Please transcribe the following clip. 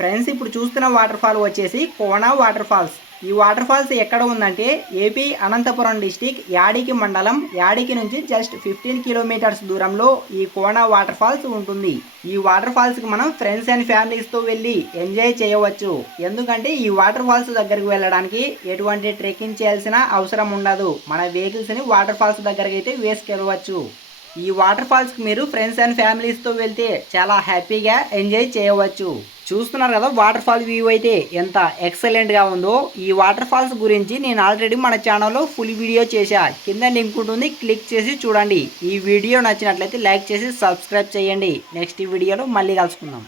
Friends ఇప్పుడు చూస్తున్న water fall వచ్చేసి కోనా వాటర్ ఫాల్స్. ఈ వాటర్ ఫాల్స్ ఎక్కడ ఉందంటే ఏపీ అనంతపురం డిస్టిక్ యాడికి మండలం, యాడికి నుంచి జస్ట్ 15 కిలోమీటర్స్ దూరంలో ఈ కోనా వాటర్ ఫాల్స్ ఉంటుంది. ఈ వాటర్ ఫాల్స్కి మనం ఫ్రెండ్స్ అండ్ ఫ్యామిలీస్తో వెళ్ళి ఎంజాయ్ చేయవచ్చు. ఎందుకంటే ఈ వాటర్ ఫాల్స్ దగ్గరికి వెళ్ళడానికి ఎటువంటి ట్రెక్కింగ్ చేయాల్సిన అవసరం ఉండదు. మన వెహికల్స్ని వాటర్ ఫాల్స్ దగ్గరికి అయితే వేసుకెళ్ళవచ్చు. ఈ వాటర్ ఫాల్స్కి మీరు ఫ్రెండ్స్ అండ్ ఫ్యామిలీస్తో వెళ్తే చాలా హ్యాపీగా ఎంజాయ్ చేయవచ్చు. చూస్తున్నారు కదా వాటర్ ఫాల్ వ్యూ అయితే ఎంత ఎక్సలెంట్గా ఉందో. ఈ వాటర్ ఫాల్స్ గురించి నేను ఆల్రెడీ మన ఛానల్లో ఫుల్ వీడియో చేశా, కింద లింక్ ఉంటుంది, క్లిక్ చేసి చూడండి. ఈ వీడియో నచ్చినట్లయితే లైక్ చేసి సబ్స్క్రైబ్ చేయండి. నెక్స్ట్ వీడియోలో మళ్ళీ కలుసుకుందాం.